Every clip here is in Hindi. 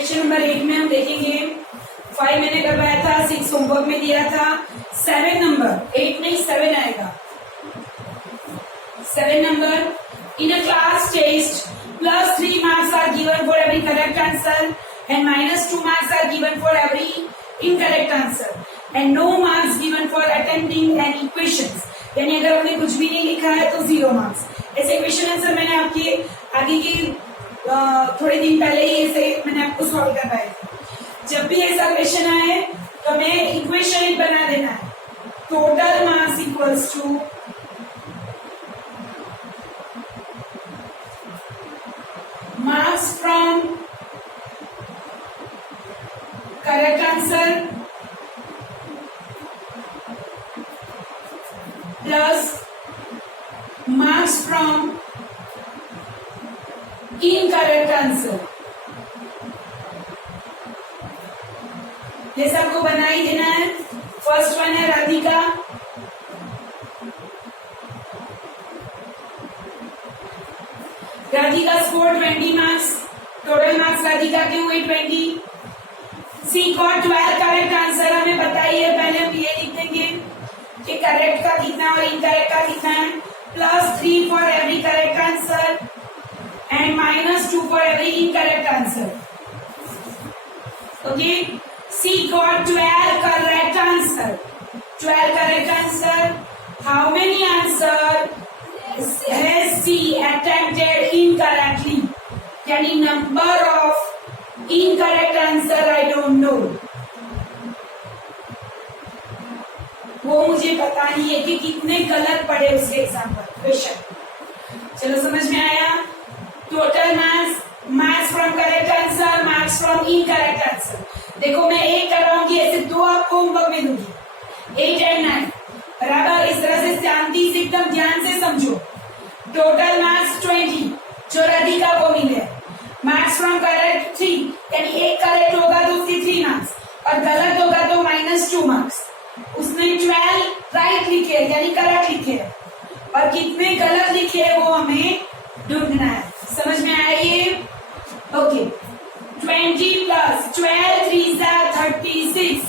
क्वेश्चन नंबर 8 में हम देखेंगे 5 मैंने करवाया था, 6 होमवर्क में दिया था, 7 नंबर 8 नहीं 7 आएगा। 7 number in a class test plus 3 marks are given for every correct answer and minus 2 marks are given for every incorrect answer and no marks given for attempting any questions। यानी अगर हमने कुछ भी नहीं लिखा है तो 0 मार्क्स। ऐसे क्वेश्चन आंसर मैंने आपके आगे की थोड़े दिन पहले ही ऐसे मैंने आपको सॉल्व करवाए थे। जब भी ऐसा क्वेश्चन आए तो हमें इक्वेशन बना देना है, total marks equals to marks from correct answer plus marks from incorrect answer। ये सबको बना ही देना है। फर्स्ट वन है Radhika, Radhika score 20 marks, total marks Radhika के हुए 20। सी गॉट 12 करेक्ट आंसर। हमें बताइए, पहले हम ये लिख देंगे कि करेक्ट का कितना और इनकरेक्ट का कितना है, +3 for every correct answer and -2 for every incorrect answer. Okay, C got 12 correct answer. 12 correct answer. How many answer has C attempted incorrectly? यानी number of incorrect answer I don't know, वो मुझे पता नहीं है कि कितने गलत पड़े उसके एग्जाम पर क्वेश्चन। चलो समझ में आया। Total marks, marks from correct answer, marks from incorrect answer. देखो मैं 1 करवाऊंगी, ऐसे 2 आपको होमवर्क में दूंगी, 8 और 9। बराबर इस तरह से शांति से एकदम ध्यान से समझो। टोटल मार्क्स 20 जो राधिका को मिले, मार्क्स फ्रॉम करेक्ट 3, यानी 1 करेक्ट होगा तो उसके 3 मार्क्स और गलत होगा तो -2 मार्क्स। उसने 12 राइट लिखे यानी करेक्ट लिखे और कितने गलत लिखे वो हमें ढूंढना है। समझ में आया ये? Okay, 20 plus 12 3 36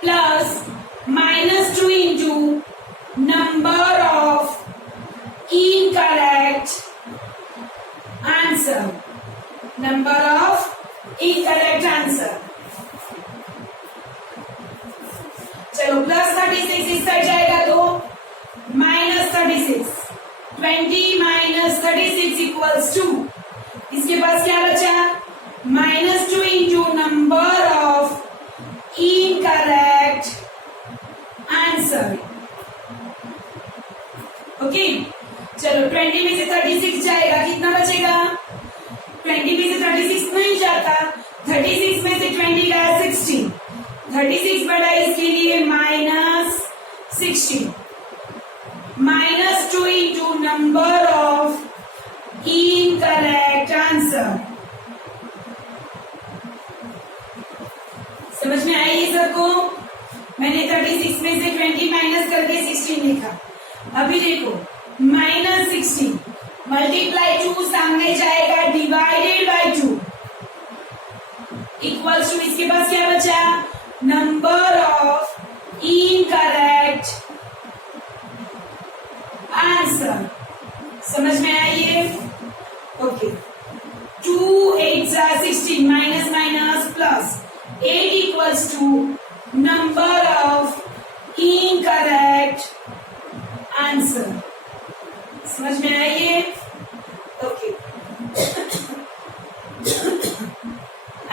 plus -2 into number of incorrect answer, number of incorrect answer। चलो +36 इस साइड जाएगा तो -36, 20 - 36 इक्वल्स 2। इसके पास क्या बचा, -2 into number of incorrect answer. Okay, चलो 20 में से 36 जाएगा, कितना बचेगा? 20 में से 36 नहीं जाता, 36 में से 20 गया 16, 36 बढ़ा इसके लिए -16, -2 into number of incorrect answer. समझ में आई ये सबको? मैंने 36 में से 20 माइनस करके 16 लिखा। अभी देखो -16 मल्टीप्लाई 2 सामने जाएगा, डिवाइडेड बाय 2 इक्वल्स टू, इसके पास क्या बचा, नंबर ऑफ इनकरेक्ट आंसर। समझ में आइए? Okay, 2 8 16 minus minus plus 8 equals to number of incorrect answer. समझ में आइए? Okay,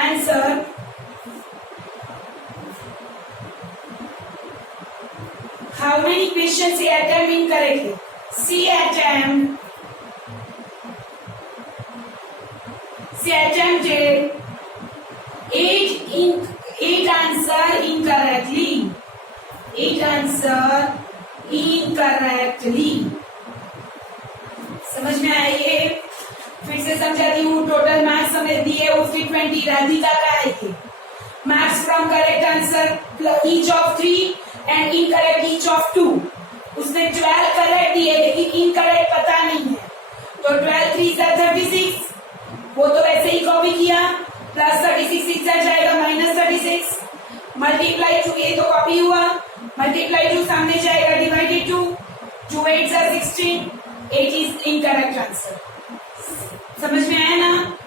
answer how many questions he attempt incorrectly? She attempted 8 answer incorrectly, 8 answer incorrectly। समझ में आइए? फिर से समझाती हूँ। टोटल मार्क्स हमें दिए, उसके 20 राधिका का है ये। Marks from correct answer each of 3 and incorrect each of 2। उसने 12 करेक्ट दिए लेकिन इनकरेक्ट पता नहीं है, तो 12 3 36 वो तो वैसे ही कॉपी किया, +36 इस साइड जाएगा -36, मल्टीप्लाई टू, ये तो कॉपी हुआ, मल्टीप्लाई टू सामने जाएगा divided to, 2 8 are 16, 8 is incorrect answer. समझ में आया ना?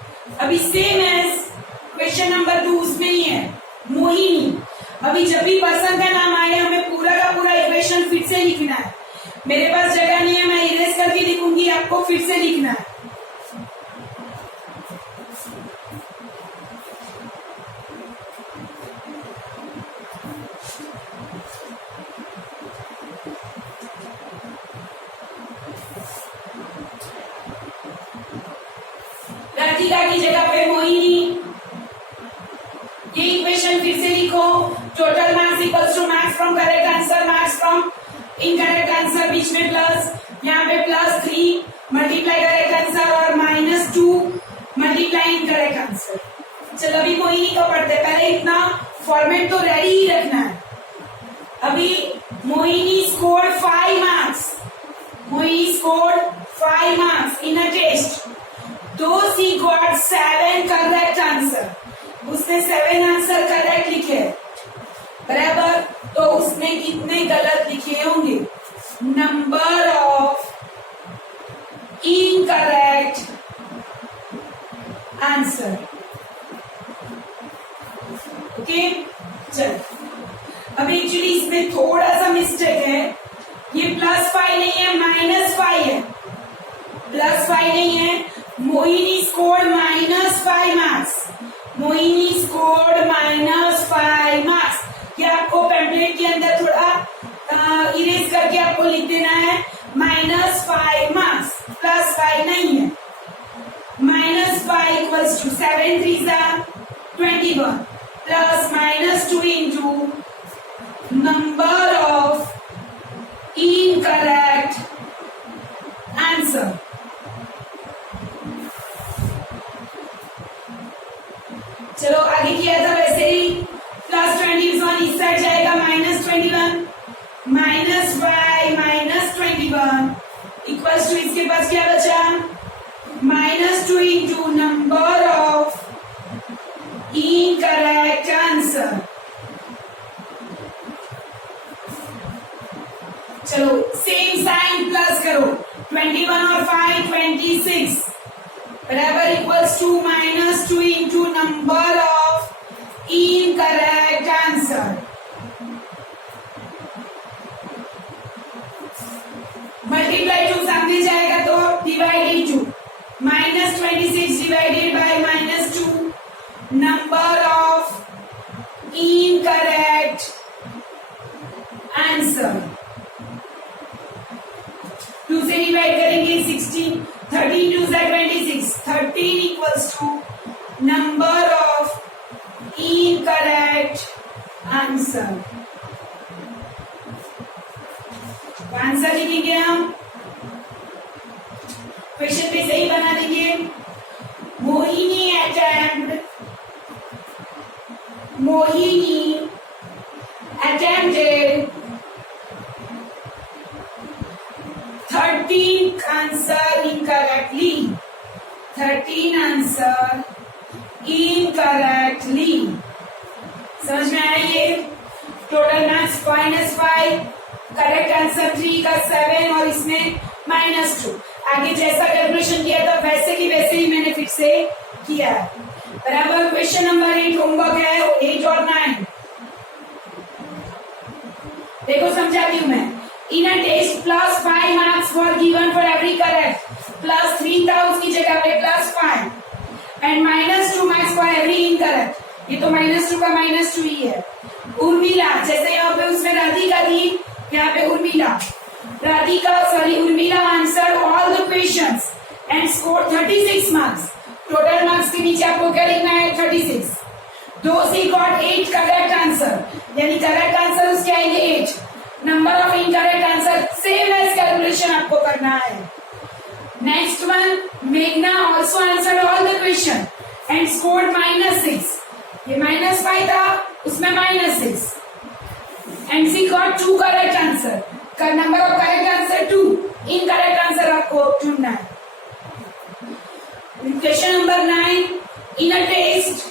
अभी सेम एज क्वेश्चन नंबर 2 उसमें ही है, मोहिनी। अभी जब भी पर्सन का नाम आए हमें पूरा का पूरा इक्वेशन फिर से लिखना है। मेरे पास जगह नहीं है, मैं इरेज करके लिखूंगी, आपको फिर से लिखना है। राधिका की जगह पे मोहिनी, ये इक्वेशन फिर से लिखो। Total marks equals to marks from correct answer, marks from incorrect answer, बीच में प्लस, यहाँ पे +3 मल्टीप्लाई करेक्ट आंसर और -2 मल्टीप्लाई इनकरेक्ट आंसर। चलो अभी मोहिनी को पढ़ते, पहले इतना फॉर्मेट तो रेडी ही रखना है। अभी Mohini scored 5 marks, Mohini scored 5 marks in a test, दो सी गॉट 7 करेक्ट आंसर, उसने 7 आंसर करेक्ट लिखे बराबर, तो उसने कितने गलत लिखे होंगे? Number of incorrect answer. Okay, चल अब एक्चुअली इसमें थोड़ा सा मिस्टेक है, ये +5 नहीं है, -5 है, +5 नहीं है। Mohini scored -5 marks, Mohini scored -5 marks. ये आपको पैम्पलेट के अंदर थोड़ा इरेज करके आपको लिख देना है, -5 मार्क्स, +5 नहीं है। -5 equals to 7 3 21 plus -2 into number of incorrect answer. चलो आगे किया था वैसे ही, +21 इस साइड जाएगा -21, -5 -21 इक्वल्स टू, इसके पास क्या बचा? -2 into number of incorrect answer. चलो सेम साइन प्लस करो, 21 और 5 26 बराबर equals to -2 into number of incorrect answer. Multiply to सामने जाएगा तो divided to, -26 divided by -2 number of incorrect answer. 2 से डिवाइड करेंगे 16, 13 2 26, 13 equals to number of incorrect answer. Answer लिखेंगे हम, क्वेश्चन पे सही बना देंगे। Mohini attempted 13 answer incorrectly, 13 answer incorrectly। समझ में आया? ये टोटल मार्क्स -5, करेक्ट आंसर 3 का 7 और इसमें -2। आगे जैसा कैलकुलेशन किया था वैसे की वैसे ही मैंने फिर से किया है बराबर। क्वेश्चन नंबर 8 होमवर्क है, 8 और 9 देखो समझाती हूँ मैं। In a test +5 marks for given for every correct, +3 था उसकी जगह पे +5 and -2 marks for every incorrect. ये तो -2 का -2 ही है। उर्मिला, जैसे यहाँ पे उसमें राधिका थी, यहाँ पे Urmila, Urmila answer all the questions and score 36 marks. Total marks के नीचे आपको क्या लिखना है? 36। दो सी गॉट 8 करेक्ट आंसर, यानी करेक्ट आंसर उसके आएंगे 8। Number of incorrect answer same as calculation आपको करना है। नेक्स्ट वन, मेघना also answer all the question and scored -6। ये -5 था, उसमें -6 and C got 2 correct answer. का number of correct answer 2, incorrect answer आपको चुनना है। Question number 9. In a test,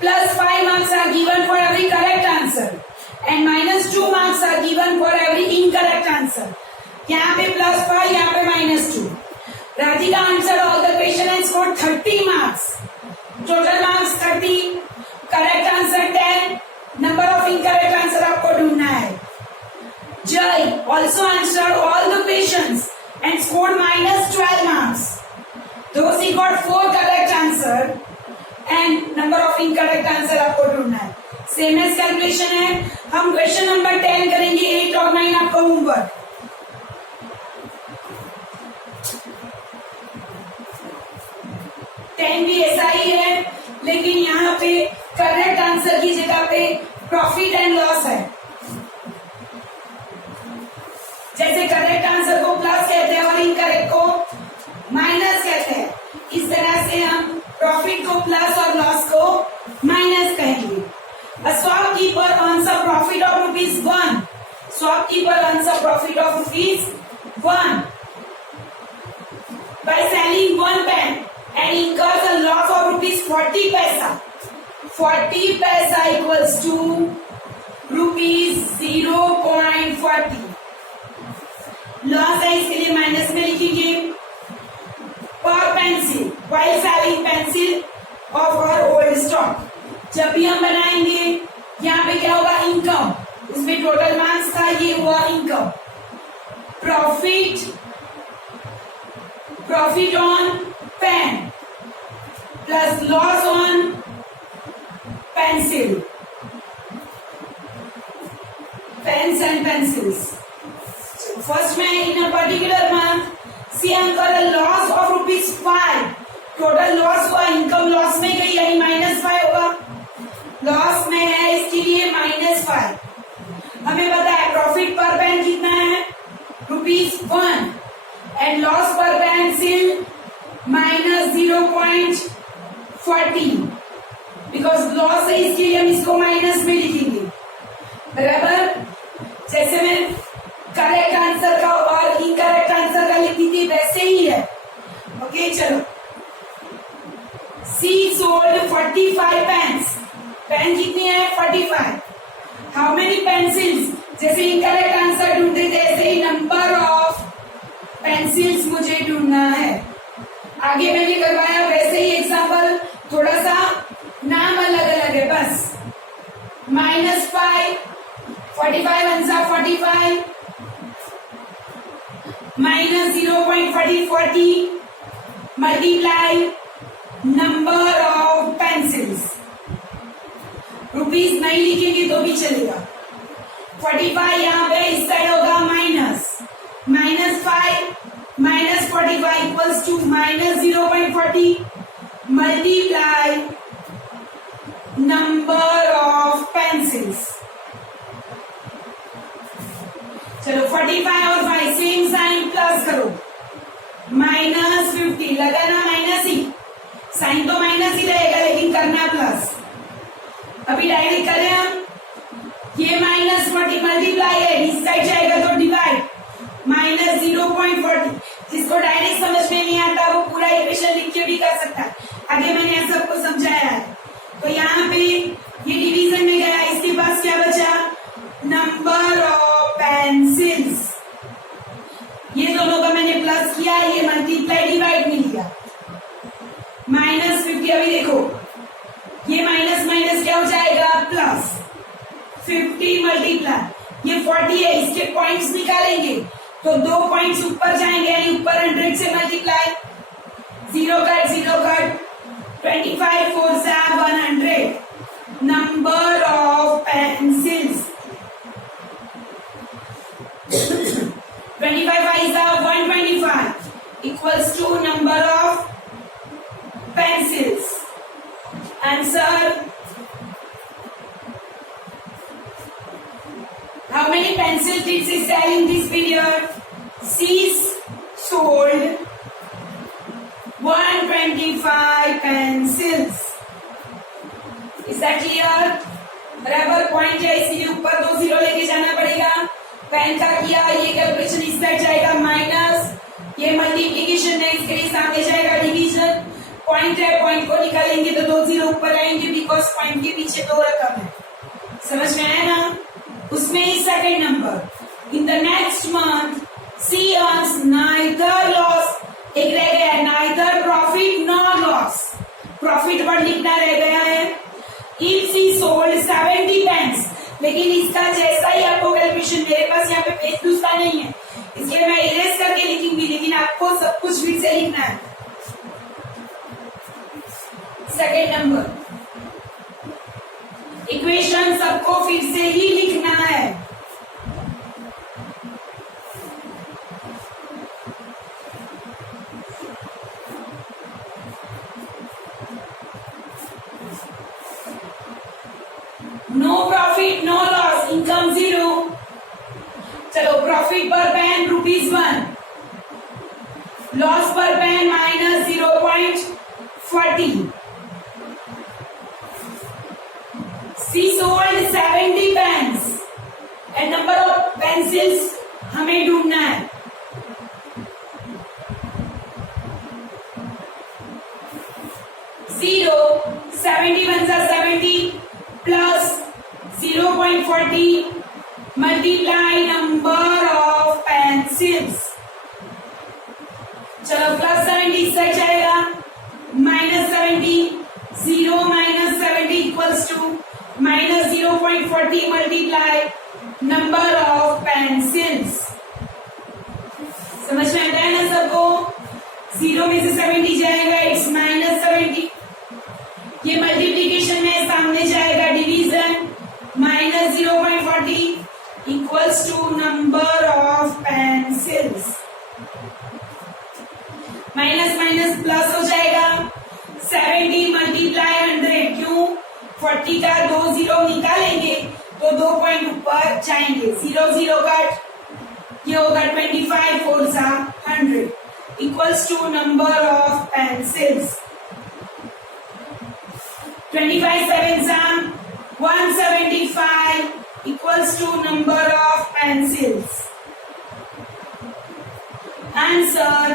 +5 marks are given for every correct answer and -2 marks are given for every incorrect answer. यहाँ पे +5, यहाँ पे -2. Radhika answered all the question and scored 30 marks. Total marks 30. Correct answer 10. Number of incorrect answer आपको ढूंढना है. Jai also answered all the questions and scored -12 marks. Those he got 4 correct answer and number of incorrect answer आपको ढूंढना है. सेम एज कैलकुलेशन है. हम क्वेश्चन नंबर 10 करेंगे. 8 और 9 आपका होमवर्क. 10 भी ऐसा ही है, लेकिन यहाँ पे करेक्ट आंसर की जगह पे प्रॉफिट एंड लॉस है. जैसे करेक्ट आंसर को प्लस कहते हैं और इनकरेक्ट को माइनस कहते हैं, इस तरह से हम प्रॉफिट को प्लस और लॉस को माइनस कहेंगे. A shopkeeper earns a profit of ₹1. Shopkeeper earns a profit of ₹1 by selling 1 pen and incurs a loss of ₹40 paisa. 40 paisa equals to ₹0.40. Loss है, इसके लिए माइनस में लिखेंगे. पर pencil while selling pencil of her old stock. जब भी हम बनाएंगे यहाँ पे क्या होगा? इनकम. उसमें टोटल मार्क्स था, ये हुआ income. Profit on pen plus loss on pencil. Pens and pencils. First में in a particular month C incurred a loss of ₹5. Total loss हुआ, इनकम लॉस में गई यानी -5 होगा. लॉस में है, इसके लिए -5. हमें पता है प्रॉफिट पर पेन कितना है? ₹1 एंड लॉस पर पेंसिल -0.40. बिकॉज लॉस है, इसके लिए हम इसको माइनस में लिखेंगे. बराबर. जैसे मैं करेक्ट आंसर का और इनकरेक्ट आंसर का लिखती थी वैसे ही है. ओके चलो. सी सोल्ड 45 पेन्स. पेन कितनी है? 45. How many pencils? जैसे इनकरेक्ट आंसर ढूंढते थे ऐसे ही नंबर ऑफ पेंसिल्स मुझे ढूंढना है. आगे मैंने करवाया वैसे ही एग्जाम्पल, थोड़ा सा नाम अलग अलग है बस. -5, 45 answer 45, -0.40 multiply number of pencils. Rupees नहीं लिखेंगे तो भी चलेगा. 45 यहाँ पे इस साइड होगा minus. -5 -45 equals to -0.40 multiply number of pencils. चलो 45 और 5 सेम साइन प्लस करो. -50 लगाना माइनस ही, साइन तो माइनस ही रहेगा लेकिन करना प्लस. अभी डायरेक्ट करें हम. ये -40 मल्टीप्लाई है, इस साइड जाएगा तो डिवाइड. -0.40. जिसको डायरेक्ट समझ में नहीं आता वो पूरा इक्वेशन लिख के भी कर सकता है. आगे मैंने सबको समझाया है. तो यहाँ पे ये डिवीजन में गया, इसके पास क्या बचा? Number of pencils. ये दोनों का मैंने प्लस किया, ये मल्टीप्लाई डिवाइड में लिया. -50. अभी देखो ये माइनस माइनस क्या हो जाएगा? प्लस. 50 मल्टीप्लाई ये 40 है, इसके पॉइंट्स निकालेंगे तो 2 पॉइंट्स ऊपर जाएंगे यानी ऊपर 100 से मल्टीप्लाई. 0 कट 25 4 से 100. Number of pencils 25 is 125 equals to number of pencils. Answer. How many pencil tips is there in this period? She's sold 125 pencils. Is that clear? बराबर पॉइंट है इसीलिए ऊपर 2 जीरो लेके जाना पड़ेगा. पेन का किया, ये कैलकुलेशन इस साइड जाएगा माइनस, ये मल्टीप्लिकेशन है इसके लिए सामने जाएगा डिवीजन. पॉइंट है, पॉइंट को निकालेंगे तो 2 जीरो ऊपर आएंगे बिकॉज पॉइंट के पीछे 2 रकम है। समझ में आया ना? उसमें ही second number, in the next month C earns neither loss, एक रह गया है neither profit nor loss, profit word लिखना रह गया है। इफ सी सोल्ड 70 पेन्स, लेकिन इसका जैसा ही आपको कैलकुलेशन, मेरे पास यहाँ पे पेज दूसरा नहीं है इसलिए मैं इरेज करके लिखूंगी, लेकिन आपको सब कुछ फिर से लिखना है। सेकेंड नंबर इक्वेशन सबको फिर से ही लिखना है। No profit no loss, income 0। चलो प्रॉफिट पर पेन ₹1, लॉस पर pen -0.40। C sold 70 pens and number of pencils हमें ढूंढना है। Zero 70 1 70 plus 0.40 multiply number of pencils. चलो प्लस 70 इस साइड जाएगा, -70, 0 - 70 equals to -0.40 multiply number of pencils. समझ में आता है ना सबको? 0 में से 70 जाएगा, इट्स -70, ये मल्टीप्लीकेशन में सामने जाएगा division, -0.40 equals to number of pencils. Minus minus plus हो जाएगा, 70 मल्टीप्लाई 100, क्यों? 40 का 2 जीरो निकालेंगे तो 2 पॉइंट ऊपर जाएंगे, 0 0 कट, ये होगा 25 4 सा 100 equals to number of pencils. 25 7 सा 175 equals to number of pencils. Answer.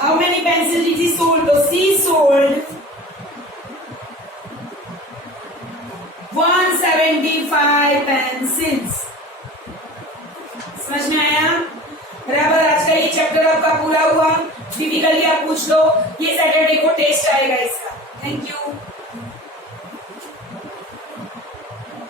How many pencils did he sold? So she sold 175 pencils. समझ में आया? बराबर। आज का ये चैप्टर आपका पूरा हुआ। डिफिकल्टी आप पूछ लो, ये सैटरडे को टेस्ट आएगा इसका। Thank you.